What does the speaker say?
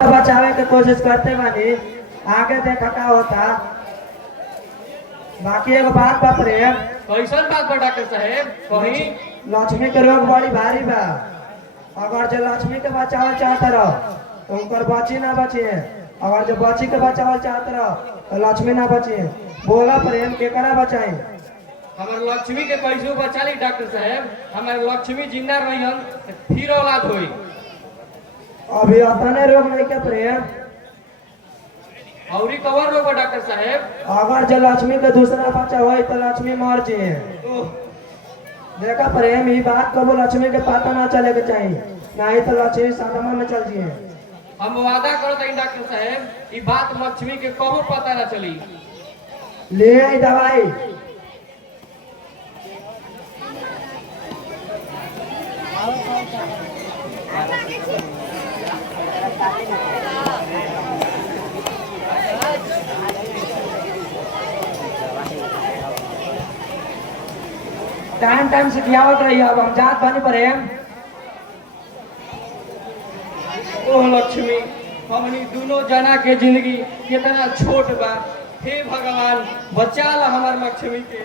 बचावे के कोशिश करते बानी, आगे देखा का होता। बाकी एगो बात बा प्रेम, कैसन बात बा डॉक्टर साहेब कहीं? लक्ष्मी के रोग बड़ी भारी बा। अगर जो लक्ष्मी के बचाव चाहते रहो तो उनकर बची ना बची है, अगर जो बची के बचाव चाहते रहो तो लक्ष्मी ना बची है। बोला प्रेम केकरा बचाई? हमारे लक्ष्मी के कैसे बचा ली डॉक्टर साहेब? हमारे लक्ष्मी जिंदा रही हम फिर औलाद हुई। अभी अतने रोग नहीं के प्रेम, और कवर रोग बा डॉक्टर साहेब? अगर जो लक्ष्मी के दूसरा बच्चा हो तो लक्ष्मी मर जाए। देखा प्रेम, ये बात कबो लक्ष्मी के पता ना चले के चाहिए, नहीं तो लक्ष्मी सदमा में चल जाए। हम वादा करते हैं डॉक्टर साहेब, ये बात लक्ष्मी के कबो पता ना चली। ले आई दवाई। टाइम टाइम से खियावत रही, अब हम जात बनी प्रेम। ओह लक्ष्मी, हमनी दोनों जना के जिंदगी कितना छोट बा। हे भगवान, बचा ला हमार लक्ष्मी के।